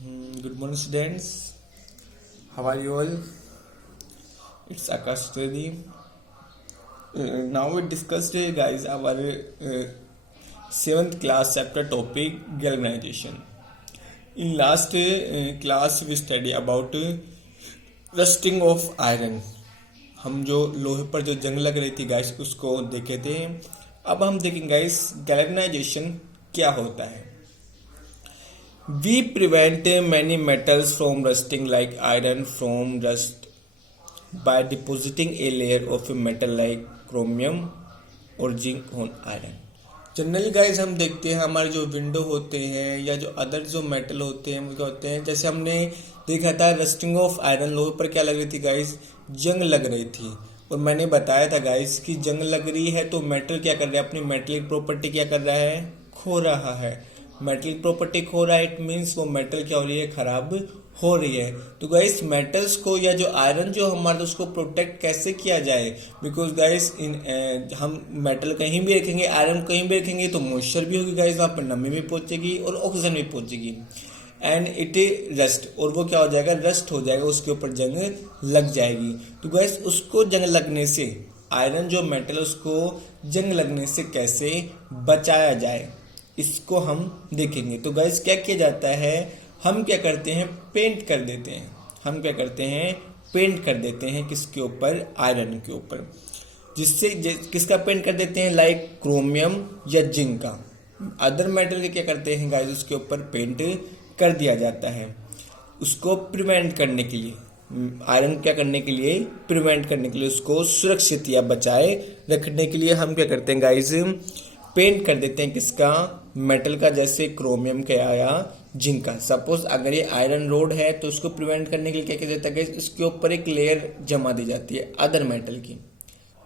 Good morning, students. How are you all? It's Akash Tredi. Now we discussed, guys, our seventh class chapter topic galvanization. In last class we study about rusting of iron. हम जो लोहे पर जो जंग लग रही थी guys उसको देखे थे. अब हम देखेंगे गाइस गैल्वेनाइजेशन क्या होता है. We prevent many metals from rusting like iron from rust by depositing a layer of a metal like chromium or zinc on iron. Generally guys हम देखते हैं हमारे जो विंडो होते हैं या जो अदर जो मेटल होते हैं वो क्या होते हैं. जैसे हमने देखा था रस्टिंग ऑफ आयरन, लोहे पर क्या लग रही थी गाइस, जंग लग रही थी. और मैंने बताया था गाइस कि जंग लग रही है तो मेटल क्या कर रहा है, अपनी मेटलिक प्रॉपर्टी क्या कर रहा है, खो रहा है. मेटल प्रॉपर्टी खो रहा है, इट मीन्स वो मेटल क्या हो रही है, खराब हो रही है. तो गाइस मेटल्स को या जो आयरन जो हमारा उसको प्रोटेक्ट कैसे किया जाए, बिकॉज गाइस हम मेटल कहीं भी रखेंगे, आयरन कहीं भी रखेंगे तो मॉइस्चर भी होगी गाइस, वहाँ पर नमी भी पहुंचेगी और ऑक्सीजन भी पहुंचेगी एंड इट रस्ट, और वो क्या हो जाएगा, रस्ट हो जाएगा, उसके ऊपर जंग लग जाएगी. तो गाइस उसको जंग लगने से, आयरन जो मेटल उसको जंग लगने से कैसे बचाया जाए इसको हम देखेंगे. तो गाइस क्या किया जाता है, हम क्या करते हैं, पेंट कर देते हैं. हम क्या करते हैं, पेंट कर देते हैं किसके ऊपर, आयरन के ऊपर. जिससे किसका पेंट कर देते हैं, लाइक क्रोमियम या जिंक का. अदर मेटल के क्या करते हैं गाइस, उसके ऊपर पेंट कर दिया जाता है उसको प्रिवेंट करने के लिए. आयरन क्या करने के लिए, प्रिवेंट करने के लिए, उसको सुरक्षित या बचाए रखने के लिए हम क्या करते हैं गाइस, पेंट कर देते हैं किसका, मेटल का. जैसे क्रोमियम का या जिंक का. सपोज अगर ये आयरन रोड है तो उसको प्रिवेंट करने के लिए क्या किया जाता है, इसके ऊपर एक लेयर जमा दी जाती है अदर मेटल की.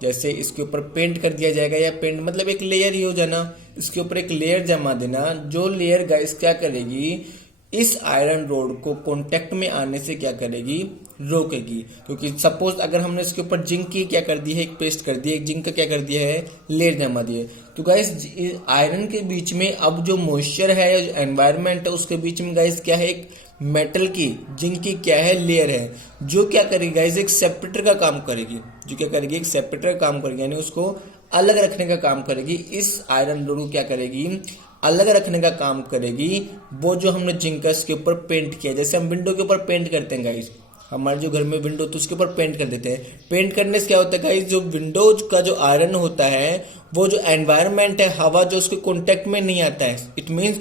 जैसे इसके ऊपर पेंट कर दिया जाएगा, या पेंट मतलब एक लेयर ही हो जाना, इसके ऊपर एक लेयर जमा देना. जो लेयर गाइस क्या करेगी, इस आयरन रोड को कांटेक्ट में आने से क्या करेगी, रोकेगी. क्योंकि सपोज अगर हमने इसके ऊपर जिंक की क्या कर दी है, एक पेस्ट कर दी है, एक जिंक का क्या कर दिया है, लेयर जमा दी है. तो गाइस आयरन के बीच में अब जो मॉइस्चर है, एनवायरनमेंट है, उसके बीच में गाइस क्या है, एक मेटल की, जिंक की क्या है, लेयर है, जो क्या करेगी गाइस, एक सेपरेटर का काम करेगी. जो क्या करेगी, एक सेपरेटर का काम करेगी, यानी उसको अलग रखने का काम करेगी. इस आयरन रोड को क्या करेगी, अलग रखने का काम करेगी. वो जो हमने जिंकस के ऊपर पेंट किया, जैसे हम विंडो के ऊपर पेंट करते हैं गाइस, हमारे जो घर में विंडो तो उसके ऊपर पेंट कर देते हैं. पेंट करने से क्या होता है गाइस, जो विंडोज का जो आयरन होता है, वो जो एनवायरनमेंट है, हवा जो उसके कांटेक्ट में नहीं आता है, इट मींस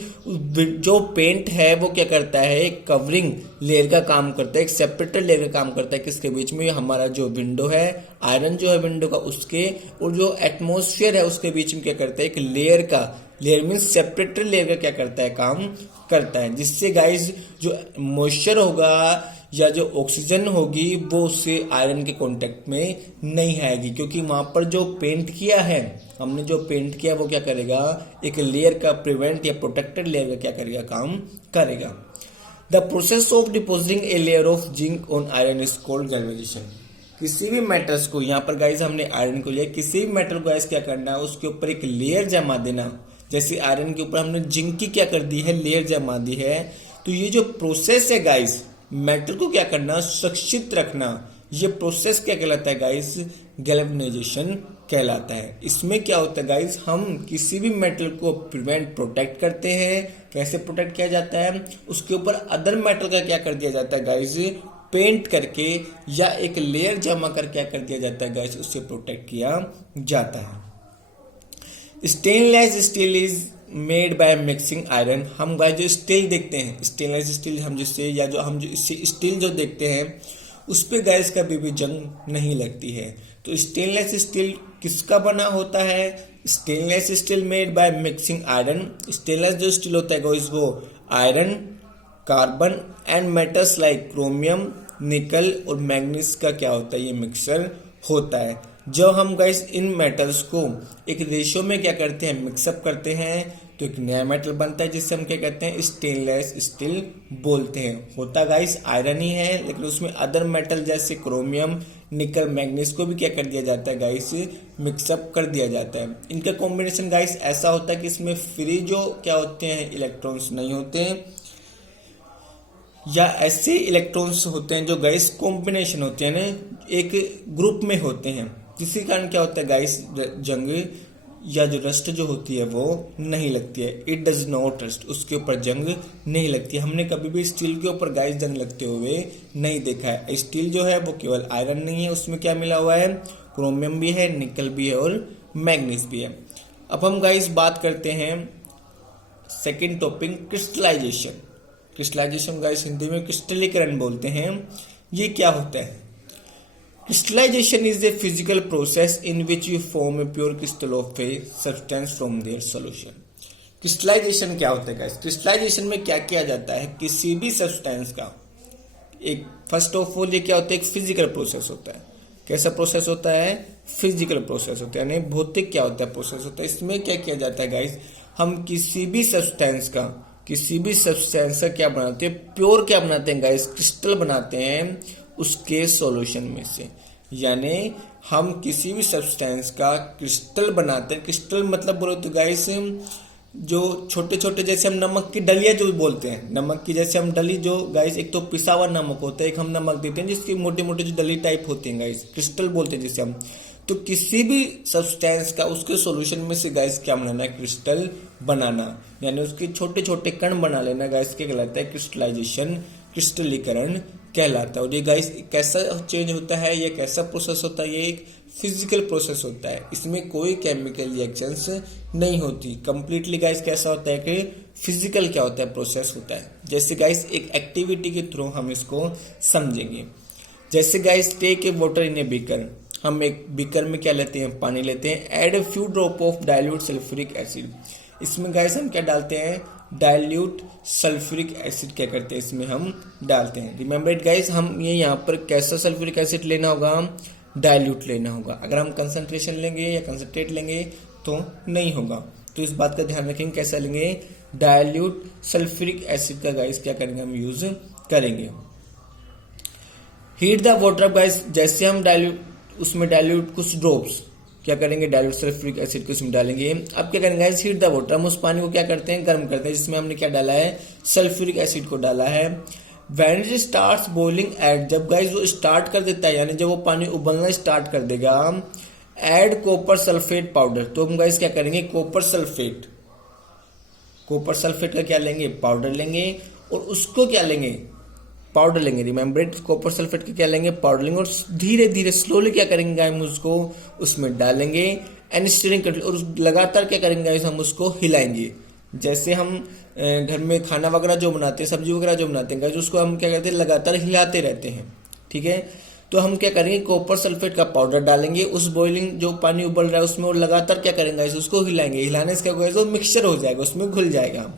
जो पेंट है वो क्या करता है, एक कवरिंग लेयर का काम करता है, एक सेपरेटर लेयर का काम करता है. किसके बीच में, हमारा जो विंडो है, आयरन जो है विंडो का, उसके और जो एटमोस्फेयर है उसके बीच में क्या करता है, एक लेयर का, लेयर मीन्स सेपरेटर लेयर का क्या करता है, काम करता है. जिससे गाइस जो मॉइस्चर होगा या जो ऑक्सीजन होगी वो उससे आयरन के कांटेक्ट में नहीं आएगी. क्योंकि वहां पर जो पेंट किया है, हमने जो पेंट किया वो क्या करेगा, एक लेयर का, प्रिवेंट या प्रोटेक्टेड लेयर का क्या करेगा, काम करेगा. The process of depositing a layer of zinc on iron is called galvanisation. किसी भी मेटल्स को, यहाँ पर गाइस हमने आयरन को लिया, किसी भी मेटल को गाइस क्या करना है, उसके ऊपर एक लेयर जमा देना. जैसे आयरन के ऊपर हमने जिंक की क्या कर दी है, लेयर जमा दी है. तो ये जो प्रोसेस है गाइस, मेटल को क्या करना, सुरक्षित रखना, ये प्रोसेस क्या कहलाता है गाइस, गैल्वेनाइजेशन कहलाता है. इसमें क्या होता है गाइस, हम किसी भी मेटल को प्रिवेंट, प्रोटेक्ट करते हैं. कैसे प्रोटेक्ट किया जाता है, उसके ऊपर अदर मेटल का क्या कर दिया जाता है गाइस, पेंट करके या एक लेयर जमा कर क्या कर दिया जाता है गाइस, उससे प्रोटेक्ट किया जाता है. Stainless steel is made by mixing iron. हम गाइस जो स्टील देखते हैं, स्टेनलेस स्टील हम जिससे, या जो हम जो इससे स्टील जो देखते हैं, उस पे गाइस कभी भी जंग नहीं लगती है. तो स्टेनलेस स्टील किसका बना होता है, stainless steel made by mixing iron. Stainless जो स्टील होता है गाइस वो iron, carbon and metals like chromium, निकल और मैग्नीज का क्या होता है, ये मिक्सचर होता है. जब हम गाइस इन मेटल्स को एक रेशियो में क्या करते हैं, मिक्सअप करते हैं, तो एक नया मेटल बनता है जिससे हम क्या कहते हैं, स्टेनलेस स्टील बोलते हैं. होता गाइस आयरन ही है, लेकिन उसमें अदर मेटल जैसे क्रोमियम, निकल, मैग्नीज को भी क्या कर दिया जाता है गाइस, मिक्सअप कर दिया जाता है. इनका कॉम्बिनेशन गाइस ऐसा होता है कि इसमें फ्री जो क्या होते हैं, इलेक्ट्रॉन्स नहीं होते हैं. या ऐसे इलेक्ट्रॉन्स होते हैं जो गाइस कॉम्बिनेशन होते हैं ना, एक ग्रुप में होते हैं, किसी कारण क्या होता है गाइस, जंग या जो रस्ट जो होती है वो नहीं लगती है। इट डज नॉट रस्ट, उसके ऊपर जंग नहीं लगती है। हमने कभी भी स्टील के ऊपर गाइस जंग लगते हुए नहीं देखा है। स्टील जो है वो केवल आयरन नहीं है, उसमें क्या मिला हुआ है, क्रोमियम भी है, निकल भी है और मैग्नीज भी है। अब हम गाइस बात करते हैं second topic, crystallization. Crystallization guys Hindi में क्रिस्टलीकरण बोलते हैं। ये क्या होता है? Crystallization is a physical process in which you form a pure crystal of a substance from their solution. Crystallization क्या होता है गाइस? क्रिस्टलाइजेशन में क्या किया जाता है, किसी भी सब्सटेंस का एक, फर्स्ट ऑफ ऑल ये क्या होता है, एक फिजिकल प्रोसेस होता है। कैसा प्रोसेस होता है? फिजिकल प्रोसेस होता है, यानी भौतिक क्या होता है, प्रोसेस होता है। इसमें क्या किया जाता है गाइस, हम किसी भी सब्सटेंस का क्या बनाते हैं, प्योर क्या बनाते हैं गाइस, क्रिस्टल बनाते हैं उसके सॉल्यूशन में से। यानी हम किसी भी सब्सटेंस का क्रिस्टल बनाते हैं। क्रिस्टल मतलब बोलो तो गाइस जो छोटे छोटे, जैसे हम नमक की डलिया जो बोलते हैं, नमक की जैसे हम डली जो गाइस, एक तो पिसा हुआ नमक होता है, एक हम नमक देते हैं जिसकी मोटे मोटे जो डली टाइप होती हैं गाइस, क्रिस्टल बोलते हैं जिसे हम। तो किसी भी सब्सटेंस का उसके सॉल्यूशन में से गाइस क्या बनाना है, क्रिस्टल बनाना, यानी उसके छोटे छोटे कण बना लेना गाइस, क्या कहलाता है, क्रिस्टलाइजेशन, क्रिस्टलीकरण कहलाता है। और ये गाइस कैसा चेंज होता है, ये कैसा प्रोसेस होता है, ये एक फिजिकल प्रोसेस होता है, इसमें कोई केमिकल रिएक्शंस नहीं होती। कंप्लीटली गाइस कैसा होता है कि फिजिकल क्या होता है, प्रोसेस होता है। जैसे गाइस एक एक्टिविटी के थ्रू हम इसको समझेंगे। जैसे guys take a water in a beaker, हम एक बीकर में क्या लेते हैं, पानी लेते हैं। Add a few drop of dilute sulphuric acid, इसमें गाइस हम क्या डालते हैं, डाइल्यूट सल्फ्यूरिक एसिड क्या करते हैं, इसमें हम डालते हैं। रिमेंबर इट गाइस, हम ये यहाँ पर कैसा सल्फ्यूरिक एसिड लेना होगा, डाइल्यूट लेना होगा। अगर हम कंसंट्रेशन लेंगे या कंसंट्रेट लेंगे तो नहीं होगा, तो इस बात का ध्यान रखेंगे। कैसा लेंगे, डाइल्यूट सल्फ्यूरिक एसिड का गाइस क्या करेंगे, हम यूज करेंगे। हीट द वाटर गाइस, जैसे हम डाइल्यूट उसमें डाइल्यूट कुछ ड्रॉप्स क्या करेंगे, डाइल्यूट सल्फ्यूरिक एसिड को इसमें डालेंगे। अब क्या करेंगे गाइस, हीट द वाटर, हम उस पानी को क्या करते हैं, गर्म करते हैं, जिसमें हमने क्या डाला है, सल्फ्यूरिक एसिड को डाला है। When it starts boiling add, जब गाइस वो स्टार्ट कर देता है, यानी जब वो पानी उबलना स्टार्ट कर देगा, ऐड कॉपर सल्फेट पाउडर, तो हम गाइस क्या करेंगे, कॉपर सल्फेट का क्या लेंगे, पाउडर लेंगे, और उसको क्या लेंगे, पाउडर लेंगे। रिमेंबर इट, कॉपर सल्फेट का क्या लेंगे, पाउडर लेंगे, और धीरे धीरे स्लोली क्या करेंगे हम उसको उसमें डालेंगे एंड स्टीयरिंग कर, और लगातार क्या करेंगे हम उसको हिलाएंगे। जैसे हम घर में खाना वगैरह जो बनाते हैं, सब्जी वगैरह जो बनाते हैं, उसको हम क्या करते हैं, लगातार हिलाते रहते हैं, ठीक है। तो हम क्या करेंगे, कॉपर सल्फेट का पाउडर डालेंगे उस बॉइलिंग जो पानी उबल रहा है उसमें, और लगातार क्या करेंगे, उसको हिलाएंगे। हिलाने से क्या होगा, मिक्सचर हो जाएगा, उसमें घुल जाएगा।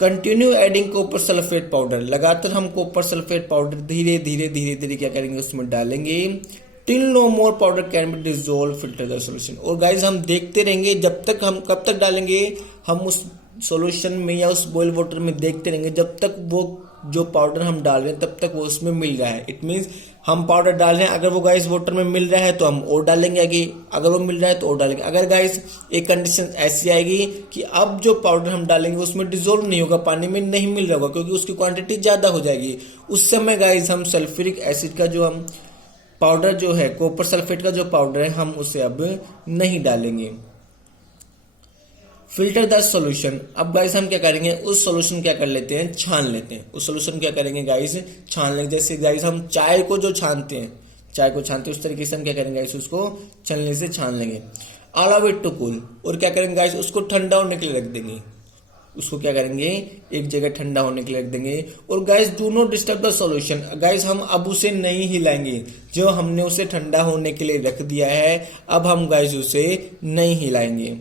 Continue adding copper sulphate powder, लगातार हम कॉपर सल्फेट पाउडर धीरे धीरे क्या करेंगे, उसमें डालेंगे। Till no more powder can be dissolve filter the solution, और गाइस हम देखते रहेंगे जब तक, हम कब तक डालेंगे, हम उस सॉल्यूशन में या उस बॉइल वाटर में देखते रहेंगे जब तक वो जो पाउडर हम डाल रहे हैं तब तक वो उसमें मिल रहा है। इट मीन्स हम पाउडर डाल रहे हैं, अगर वो गाइस वाटर में मिल रहा है तो हम और डालेंगे आगे, अगर वो मिल रहा है तो और डालेंगे। अगर गाइस एक कंडीशन ऐसी आएगी कि अब जो पाउडर हम डालेंगे उसमें डिजोल्व नहीं होगा, पानी में नहीं मिल रहा होगा क्योंकि उसकी क्वांटिटी ज्यादा हो जाएगी, उस समय गाइस हम सल्फ्यूरिक एसिड का जो हम पाउडर जो है, कॉपर सल्फेट का जो पाउडर है, हम उसे अब नहीं डालेंगे। फिल्टर द सॉल्यूशन, अब गाइस हम क्या करेंगे, उस सॉल्यूशन क्या कर लेते हैं, छान लेते हैं। उस सॉल्यूशन क्या करेंगे गाइस, छान लेंगे। जैसे गाइस हम चाय को जो छानते हैं, उस तरीके से हम क्या करेंगे गाइस, उसको छलने से छान लेंगे। अलाउ इट टू कूल, और क्या करेंगे गाइस, उसको ठंडा होने के लिए रख देंगे। उसको क्या करेंगे, एक जगह ठंडा होने के लिए रख देंगे। और guys do not disturb the solution, guys हम अब उसे नहीं हिलाएंगे। जो हमने उसे ठंडा होने के लिए रख दिया है, अब हम गाइस उसे नहीं हिलाएंगे।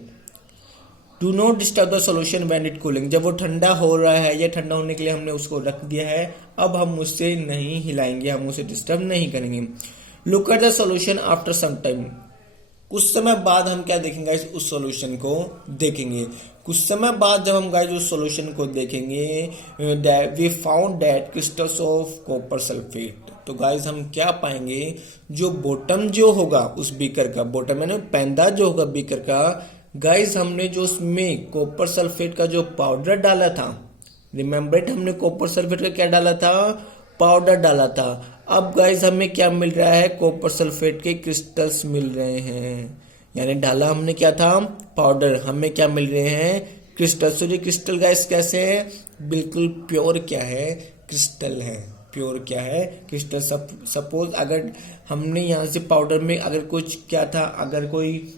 Do not disturb the solution when it cooling, जब वो ठंडा हो रहा है या ठंडा होने के लिए हमने उसको रख दिया है, अब हम उससे नहीं हिलाएंगे, हम उसे डिस्टर्ब नहीं करेंगे। Look at the solution after some time, कुछ समय बाद हम क्या देखेंगे, उस सॉल्यूशन को देखेंगे। कुछ समय बाद जब हम गाइस उस सॉल्यूशन को देखेंगे, we found that crystals of copper sulphate, तो गाइस हम क्या पाएंगे, जो बॉटम जो होगा उस बीकर का, बॉटम यानी पैंदा जो होगा बीकर का, गाइस हमने जो उसमें कॉपर सल्फेट का जो पाउडर डाला था, रिमेम्बर इट, हमने कॉपर सल्फेट का क्या डाला था, पाउडर डाला था। अब गाइस हमें क्या मिल रहा है, कॉपर सल्फेट के क्रिस्टल्स मिल रहे हैं, यानी डाला हमने क्या था, पाउडर, हमें क्या मिल रहे हैं, क्रिस्टल। तो ये क्रिस्टल गाइस कैसे है, बिल्कुल प्योर क्या है, क्रिस्टल है, प्योर क्या है, क्रिस्टल। सपोज अगर हमने यहाँ से पाउडर में अगर कुछ क्या था, अगर कोई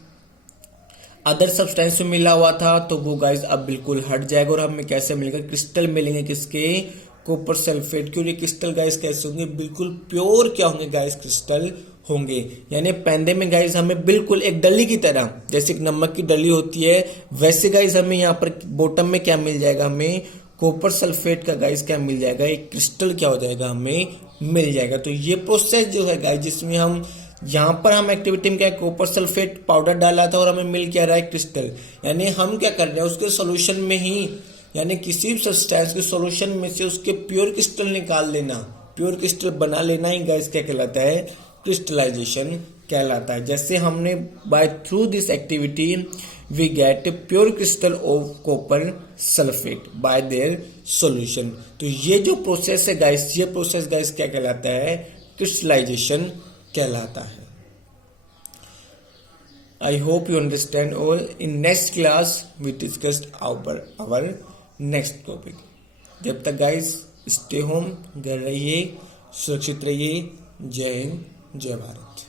अदर सब्सटेंस में मिला हुआ था तो वो गाइस अब बिल्कुल हट जाएगा और हमें कैसे मिलेगा, क्रिस्टल मिलेंगे, किसके, कॉपर सल्फेट के। और ये क्रिस्टल गाइस कैसे होंगे, बिल्कुल प्योर क्या होंगे गाइस, क्रिस्टल होंगे। यानी पेंदे में गाइस हमें बिल्कुल एक डली की तरह, जैसे एक नमक की डली होती है, वैसे गाइस हमें यहाँ पर बॉटम में क्या मिल जाएगा, हमें कॉपर सल्फेट का गाइस क्या मिल जाएगा, एक क्रिस्टल क्या हो जाएगा, हमें मिल जाएगा। तो ये प्रोसेस जो है गाइस, जिसमें हम यहाँ पर हम एक्टिविटी में क्या, कॉपर सल्फेट पाउडर डाला था और हमें मिल क्या रहा है, क्रिस्टल। यानी हम क्या कर रहे हैं, उसके सॉल्यूशन में ही, यानी किसी भी सब्सटेंस के सॉल्यूशन में से उसके प्योर क्रिस्टल निकाल लेना, प्योर क्रिस्टल बना लेना ही गाइस क्या कहलाता है, क्रिस्टलाइजेशन कहलाता है। जैसे हमने by through this activity we get pure crystal of copper sulphate by their solution. तो ये जो प्रोसेस है गाइस, ये प्रोसेस गाइस क्या कहलाता है, क्रिस्टलाइजेशन कहलाता है। I hope you understand all. In next class we discussed our next topic. जब तक गाइस स्टे होम, घर रहिए, सुरक्षित रहिए। जय हिंद, जय भारत।